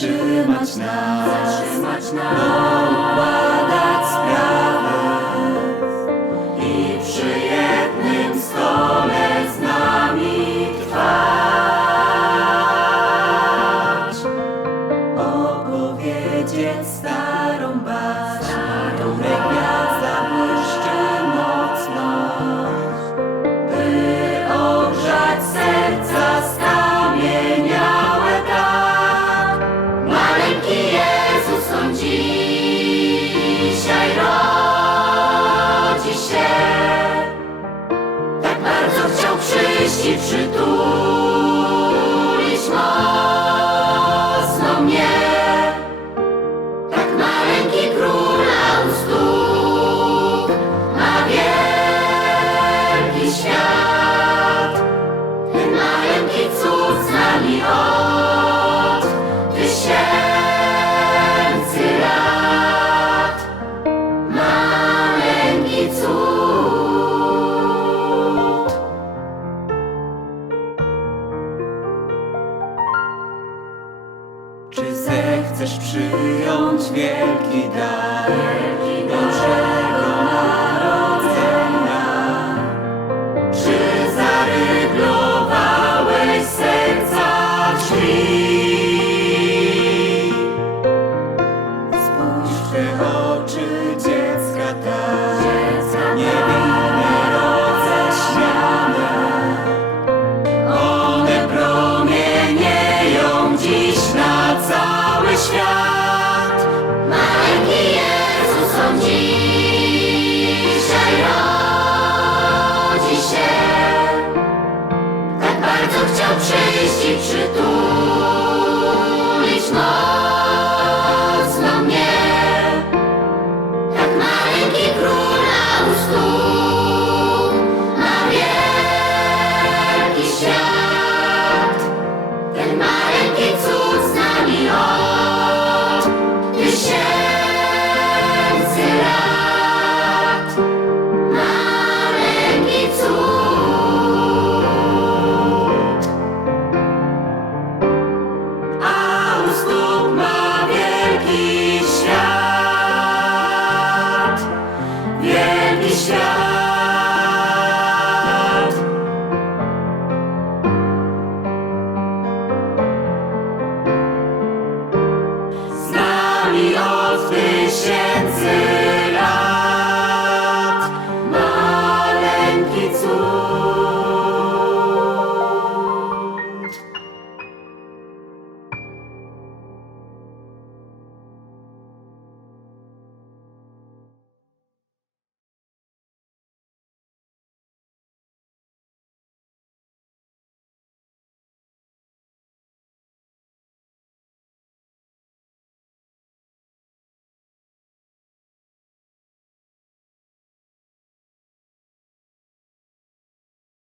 Zatrzymać nas, zatrzymać nas. dzisiaj rodzi się. Tak bardzo chciał przyjść i przytulić. ksiądz wielki dar. budzi się Tak bardzo chciał przyjść i przytulić. see.